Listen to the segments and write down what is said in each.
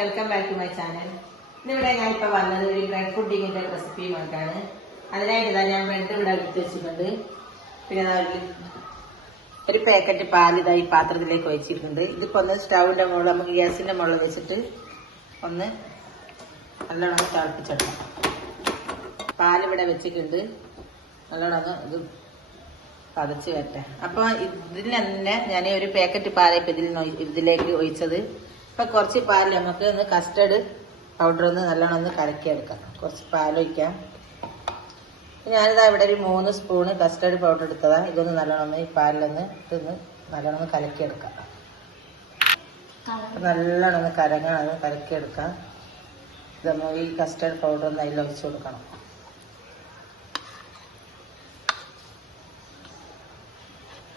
Welcome back to my channel ഇന്നിവിടെ ഞാനിപ്പോ വന്നത് ഒരു ബ്രെഡ് പുഡിങ്ങിന്റെ റെസിപ്പിയുമായിട്ടാണ് അതിനായിട്ട് ഇതാ ഞാൻ ബ്രെഡ് ഇവിടെ എടുത്ത് വെച്ചിട്ടുണ്ട്. പിന്നെ ഒരു പാക്കറ്റ് പാൽ ഇതാ ഈ പാത്രത്തിലേക്ക് വെച്ചിട്ടുണ്ട് ഇതിപ്പോ ഒന്ന് സ്റ്റൗവിന്റെ മുകളിൽ നമുക്ക് ഗ്യാസിന്റെ മുകളിൽ വെച്ചിട്ട് ഒന്ന് നല്ലോണം തിളപ്പിച്ചെടുക്കാം. പാൽ ഇവിടെ വെച്ചിട്ടുണ്ട്. നല്ലോണം ഇത് പതച്ച് വരട്ടെ. അപ്പൊ ഇതിൽ തന്നെ ഞാൻ ഒരു പാക്കറ്റ് പാൽ ഇപ്പൊ ഇതിൽ ഇതിലേക്ക് ഒഴിച്ചത്. ഇപ്പൊ കുറച്ച് പാൽ നമുക്ക് ഒന്ന് കസ്റ്റർഡ് പൗഡർ ഒന്ന് നല്ലോണം ഒന്ന് കലക്കിയെടുക്കാം. കുറച്ച് പാൽ ഒഴിക്കാം. ഞാനിതാ ഇവിടെ ഒരു മൂന്ന് സ്പൂണ് കസ്റ്റർഡ് പൗഡർ എടുത്തതാ ഇതൊന്ന് നല്ലോണം ഒന്ന് ഈ പാലിലൊന്ന് ഇതൊന്ന് നല്ലോണം ഒന്ന് കലക്കിയെടുക്കാം. അപ്പൊ നല്ലോണം ഒന്ന് കരങ്ങണം അത് കലക്കിയെടുക്കാം. ഇത് നമ്മൾ ഈ കസ്റ്റർഡ് പൗഡർ ഒന്ന് അതിൽ ഒഴിച്ചു കൊടുക്കണം.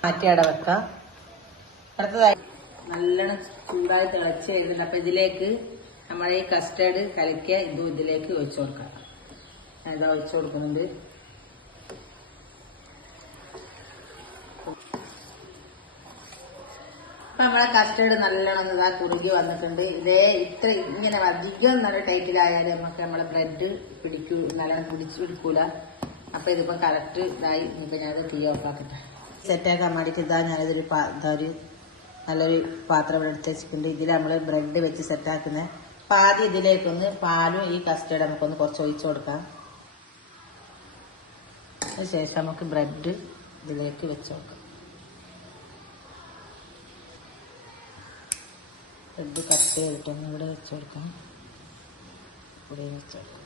മാറ്റി അടവെക്കാം. വെക്കാം അടുത്തതായി നല്ലോണം ചൂടായി തിളച്ച് വരുന്നുണ്ട്. അപ്പൊ ഇതിലേക്ക് നമ്മളെ ഈ കസ്റ്റേർഡ് കലക്കിയ ഇതും ഇതിലേക്ക് ഒഴിച്ചു കൊടുക്കാം. ഇതാ ഒഴിച്ചു കൊടുക്കുന്നുണ്ട്. അപ്പൊ നമ്മളെ കസ്റ്റേർഡ് നല്ലോണം ഇതാ കുറുകി വന്നിട്ടുണ്ട്. ഇതേ ഇത്ര ഇങ്ങനെ അധികം നല്ല ടൈറ്റിലായാലും നമുക്ക് നമ്മളെ ബ്രെഡ് പിടിക്കൂ നല്ലോണം പിടിച്ചു പിടിക്കൂല. അപ്പൊ ഇതിപ്പോ കറക്റ്റ് ഇതായി. ഇനിയിപ്പോ ഞാനത് തീ ഓഫാക്കട്ടെ സെറ്റാക്കാൻ വേണ്ടിയിട്ട് ഇതാ ഞാനിതൊരു പാ- ഇതാ ഒരു നല്ലൊരു പാത്രം ഇവിടെ എടുത്ത് വെച്ചിട്ടുണ്ട് ഇതിൽ നമ്മൾ ബ്രെഡ് വെച്ച് സെറ്റാക്കുന്നത് അപ്പൊ ആദ്യം ഇതിലേക്കൊന്ന് പാലും ഈ കസ്റ്റേർഡ് നമുക്കൊന്ന് കുറച്ച് ഒഴിച്ചു കൊടുക്കാം. അതിനുശേഷം നമുക്ക് ബ്രെഡ് ഇതിലേക്ക് വെച്ച് കൊടുക്കാം. ബ്രെഡ് കട്ട് ചെയ്തിട്ടൊന്ന് ഇവിടെ വെച്ച് കൊടുക്കാം. ഇവിടെ വെച്ച് കൊടുക്കാം.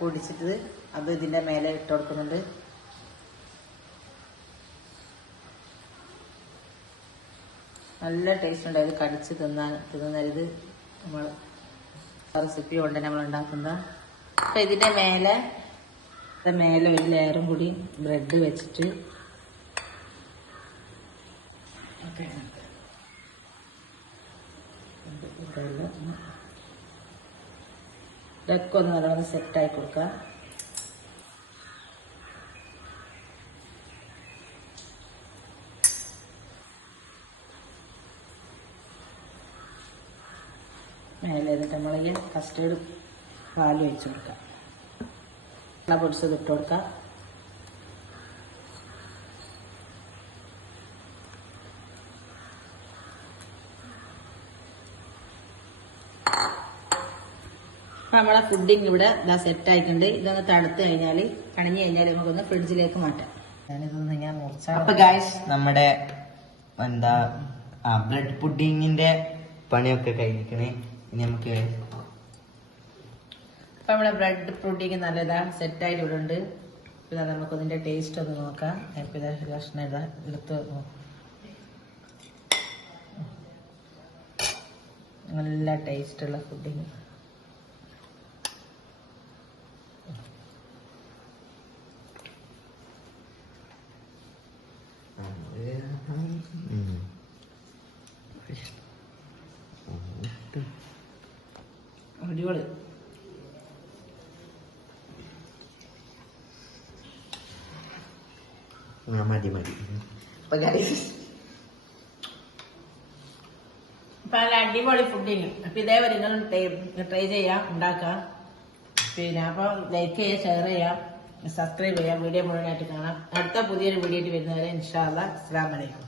പൊടിച്ചിട്ട് അത് ഇതിന്റെ മേലെ ഇട്ട് കൊടുക്കുന്നുണ്ട്. നല്ല ടേസ്റ്റ് ഉണ്ട്. ഇത് കടിച്ച് തിന്നാൻ തിന്നരുത്. നമ്മൾ റെസിപ്പി കൊണ്ട് നമ്മൾ ഉണ്ടാക്കുന്ന. അപ്പൊ ഇതിന്റെ മേലെ മേലെ ഒരു ലെയറും കൂടി ബ്രെഡ് വെച്ചിട്ട് ഓക്കെ ഇതൊക്കെ ഒന്ന് നല്ലോണം സെറ്റായി കൊടുക്കുക. മേലെ നമ്മൾ ഈ കസ്റ്റേർഡ് പാൽ ഒഴിച്ചു കൊടുക്കാം പൊടിച്ചത് ഇട്ട് കൊടുക്കാം അപ്പൊ നമ്മളെ ഫുഡിങ് ഇവിടെ ഇതാ സെറ്റ് ആയിട്ടുണ്ട്. ഇതൊന്ന് തണുത്ത് കഴിഞ്ഞാൽ കണിഞ്ഞു കഴിഞ്ഞാൽ നമുക്കൊന്ന് ഫ്രിഡ്ജിലേക്ക് മാറ്റാം. ഞാനിതൊന്ന് ഞാൻ അപ്പൊ ഗായ്സ് നമ്മുടെ എന്താ ആ ബ്രെഡ് പുഡിങ്ങിന്റെ പണിയൊക്കെ കഴിഞ്ഞിരിക്കണേ. ഇനി നമുക്ക് അപ്പൊ നമ്മുടെ ബ്രെഡ് പുഡിങ് നല്ലതാ സെറ്റ് ആയിട്ട് ഇവിടെ ഉണ്ട് പിന്നെ നമുക്ക് ഇതിന്റെ ടേസ്റ്റ് ഒന്ന് നോക്കാം. ഇപ്പൊ ഇതാ കഷ്ണം ഇതാ എടുത്ത് നല്ല ടേസ്റ്റ് ഉള്ള അടിപൊളി ആ, മതി മതി. നല്ല അടിപൊളി ഫുഡിങ് അപ്പൊ ഇതേ നിങ്ങൾ ട്രൈ ചെയ്യാം ഉണ്ടാക്കാം. പിന്നെ അപ്പൊ ലൈക്ക് ചെയ്യുക ഷെയർ ചെയ്യാം സബ്സ്ക്രൈബ് ചെയ്യാം. വീഡിയോ മുഴുവനായിട്ട് കാണാം. അടുത്ത പുതിയൊരു വീഡിയോ ആയിട്ട് വരുന്നവരെ ഇൻഷാല്ല അസ്സാം വലൈക്കും.